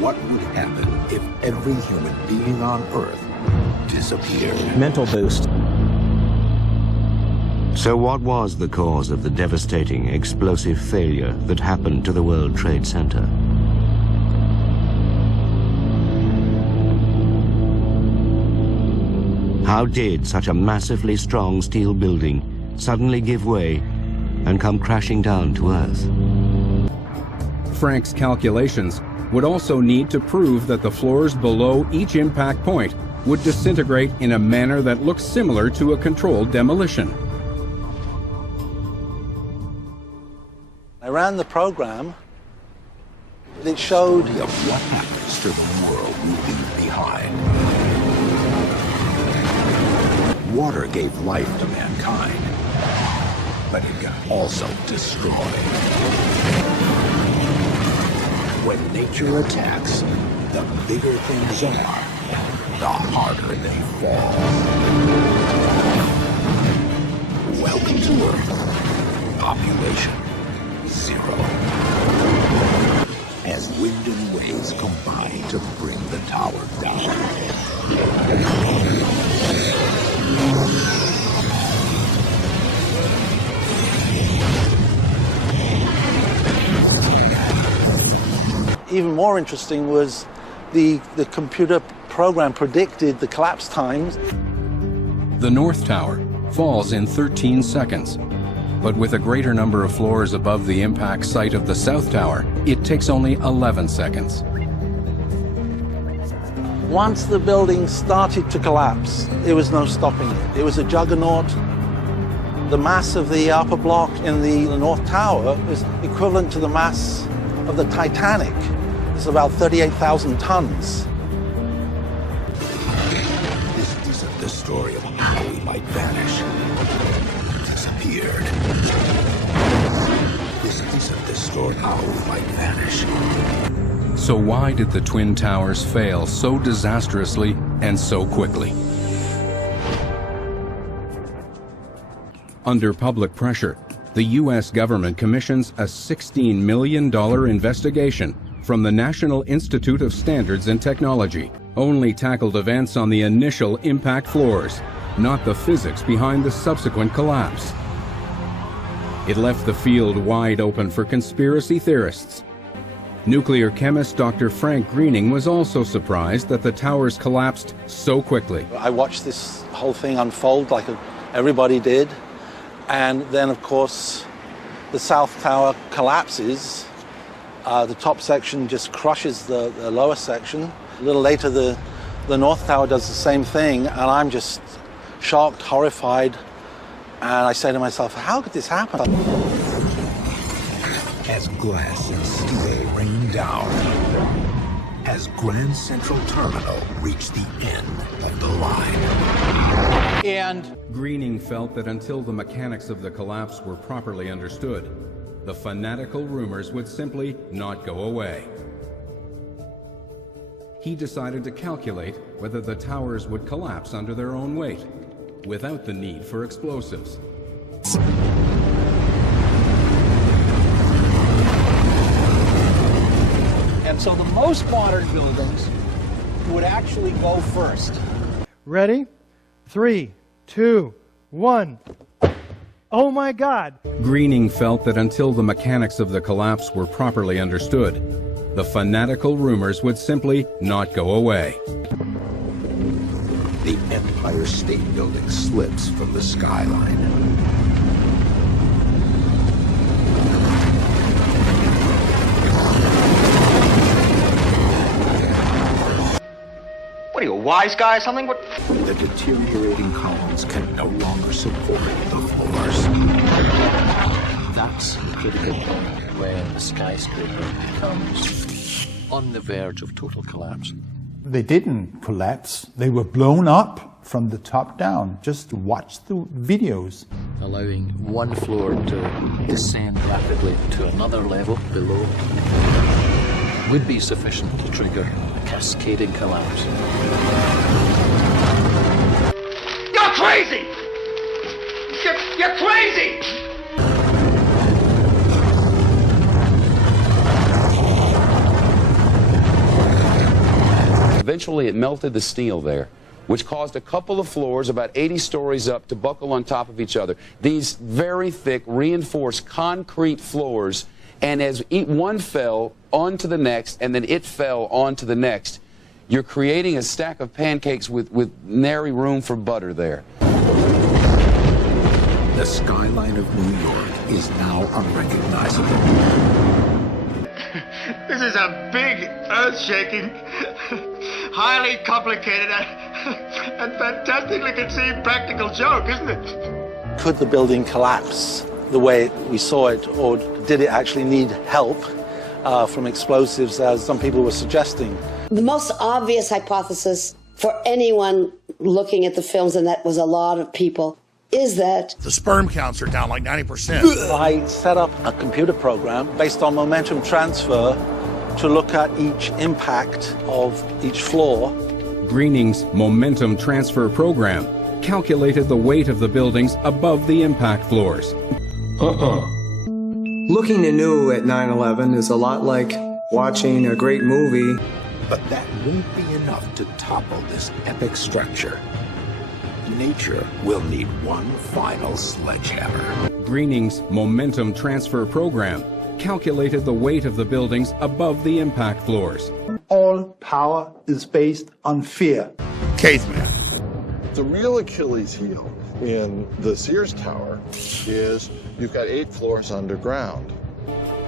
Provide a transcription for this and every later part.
What would happen if every human being on Earth disappeared? Mental boost. So what was the cause of the devastating explosive failure that happened to the World Trade Center? How did such a massively strong steel building suddenly give way and come crashing down to Earth? Frank's calculations would also need to prove that the floors below each impact point would disintegrate in a manner that looks similar to a controlled demolition. I ran the program. It showed of what happens to the world you leave behind. Water gave life to mankind, but it can also destroy. When nature attacks, the bigger things are, the harder they fall. Welcome to Earth. Population 0. As wind and waves combine to bring the tower down. even more interesting was the computer program predicted the collapse times. The North Tower falls in 13 seconds. But with a greater number of floors above the impact site of the South Tower, it takes only 11 seconds. Once the building started to collapse, there was no stopping it. It was a juggernaut. The mass of the upper block in the North Tower was equivalent to the mass of the Titanic. It's about 38,000 tons. This isn't the story of how we might vanish. Disappeared. This isn't the story of how we might vanish. So why did the Twin Towers fail so disastrously and so quickly? Under public pressure, the U.S. government commissions a $16 million investigation from the National Institute of Standards and Technology. Only tackled events on the initial impact floors, not the physics behind the subsequent collapse. It left the field wide open for conspiracy theorists. Nuclear chemist Dr. Frank Greening was also surprised that the towers collapsed so quickly. I watched this whole thing unfold like everybody did. And then, of course, the South Tower collapses. The top section just crushes the lower section. A little later, the North Tower does the same thing, and I'm just shocked, horrified. And I say to myself, how could this happen? As glass and steel rain down, has Grand Central Terminal reached the end of the line? And Greening felt that until the mechanics of the collapse were properly understood, the fanatical rumors would simply not go away. He decided to calculate whether the towers would collapse under their own weight, without the need for explosives. And so the most modern buildings would actually go first. Ready? 3, 2, 1. Oh my God! Greening felt that until the mechanics of the collapse were properly understood, the fanatical rumors would simply not go away. The Empire State Building slips from the skyline. What are you, a wise guy or something? What? The deteriorating columns can no longer support the floors. That's the critical point where the skyscraper becomes on the verge of total collapse. They didn't collapse. They were blown up from the top down. Just watch the videos. Allowing one floor to descend rapidly to another level below would be sufficient to trigger a cascading collapse. You're crazy! You're crazy! Eventually, it melted the steel there, which caused a couple of floors, about 80 stories up, to buckle on top of each other. These very thick, reinforced concrete floors, and as one fell onto the next, and then it fell onto the next, you're creating a stack of pancakes with nary room for butter there. The skyline of New York is now unrecognizable. This is a big, earth-shaking, highly complicated, and fantastically conceived practical joke, isn't it? Could the building collapse the way we saw it, or did it actually need help from explosives, as some people were suggesting? The most obvious hypothesis for anyone looking at the films, and that was a lot of people, is that the sperm counts are down like 90%. I set up a computer program based on momentum transfer to look at each impact of each floor. Greening's momentum transfer program calculated the weight of the buildings above the impact floors. Looking anew at 9/11 is a lot like watching a great movie. But that won't be enough to topple this epic structure. Nature will need one final sledgehammer. Greening's momentum transfer program calculated the weight of the buildings above the impact floors. All power is based on fear. Caveman. The real Achilles heel in the Sears Tower is you've got 8 floors underground.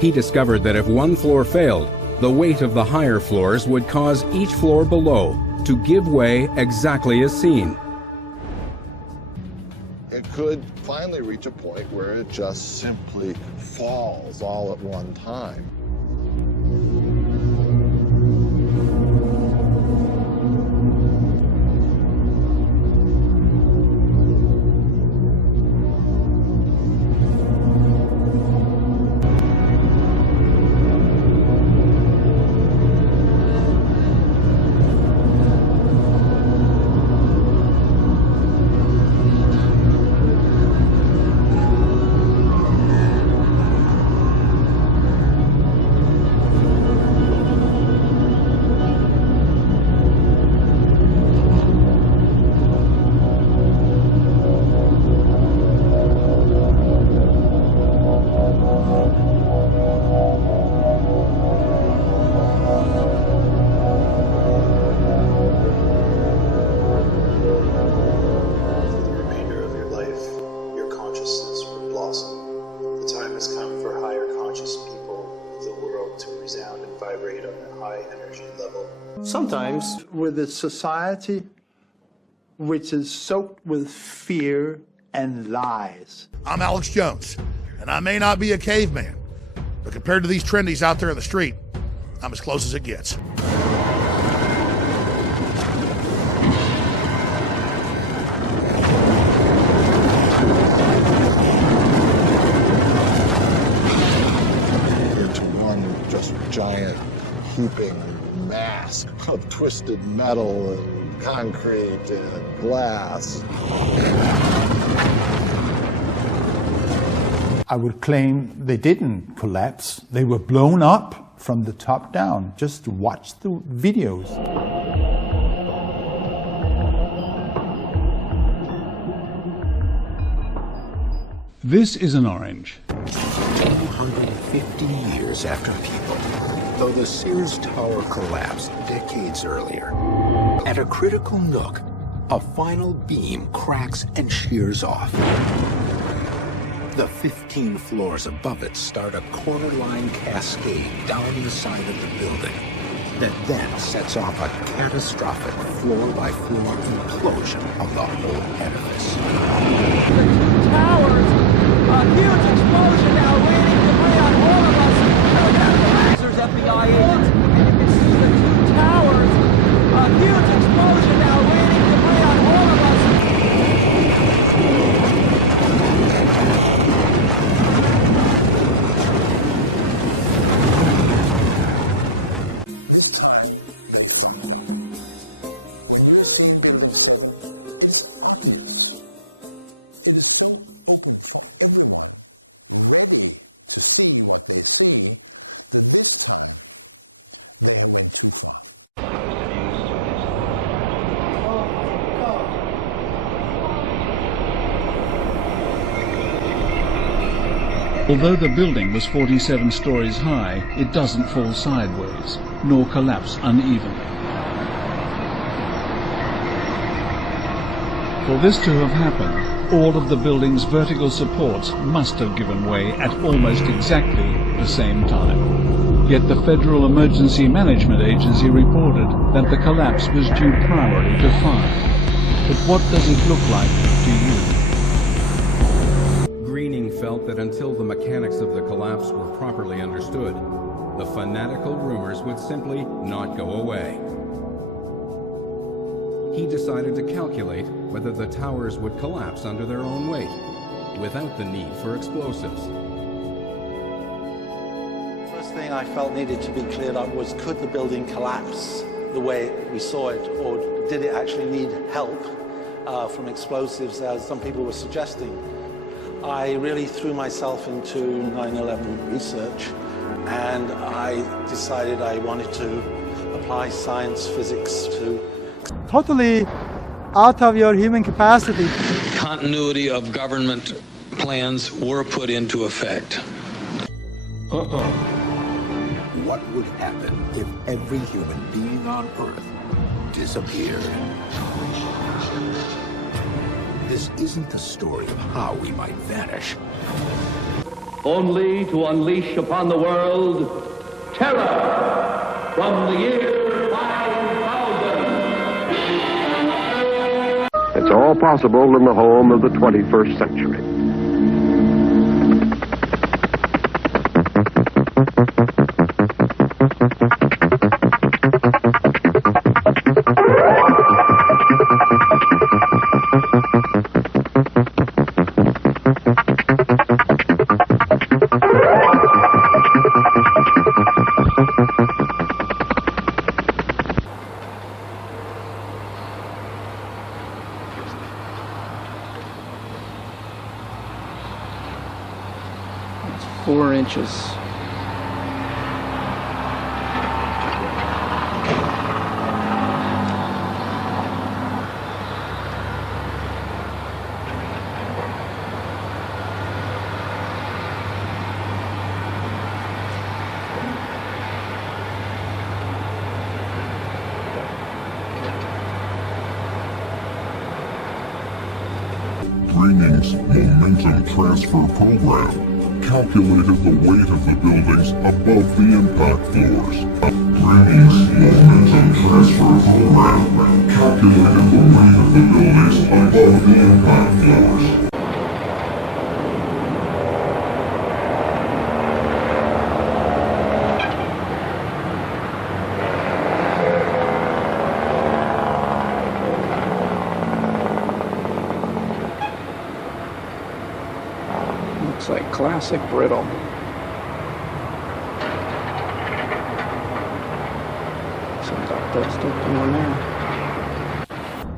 He discovered that if one floor failed, the weight of the higher floors would cause each floor below to give way exactly as seen. It could finally reach a point where it just simply falls all at one time. Sometimes with a society which is soaked with fear and lies. I'm Alex Jones, and I may not be a caveman, but compared to these trendies out there in the street, I'm as close as it gets. Into one just giant heaping mass of twisted metal and concrete and glass. I would claim they didn't collapse. They were blown up from the top down. Just watch the videos. This is an orange. 250 years after People, though the Sears Tower collapsed decades earlier, at a critical nook, a final beam cracks and shears off. The 15 floors above it start a corner-line cascade down the side of the building that then sets off a catastrophic floor-by-floor implosion of the whole edifice. Towers, a huge explosion now, raining debris on all of us. There's FBI agents. The two towers, a huge explosion now, raining debris on all of us. Although the building was 47 stories high, it doesn't fall sideways, nor collapse unevenly. For this to have happened, all of the building's vertical supports must have given way at almost exactly the same time. Yet the Federal Emergency Management Agency reported that the collapse was due primarily to fire. But what does it look like to you? Greening felt that until the mechanics of the collapse were properly understood, the fanatical rumors would simply not go away. He decided to calculate whether the towers would collapse under their own weight, without the need for explosives. First thing I felt needed to be cleared up was, could the building collapse the way we saw it, or did it actually need help from explosives, as some people were suggesting? I really threw myself into 9/11 research, and I decided I wanted to apply science, physics to totally out of your human capacity. Continuity of government plans were put into effect. What would happen if every human being on Earth disappeared? This isn't the story of how we might vanish. Only to unleash upon the world terror from the year 5000. It's all possible in the home of the 21st century. It's 4 inches. Greening's momentum transfer program calculated the weight of the buildings above the impact floors. Greening's momentum transfer program calculated the weight of the buildings above the impact floors. Looks like classic brittle. Some duct tape still going there.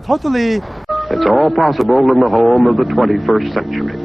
Totally. It's all possible in the home of the 21st century.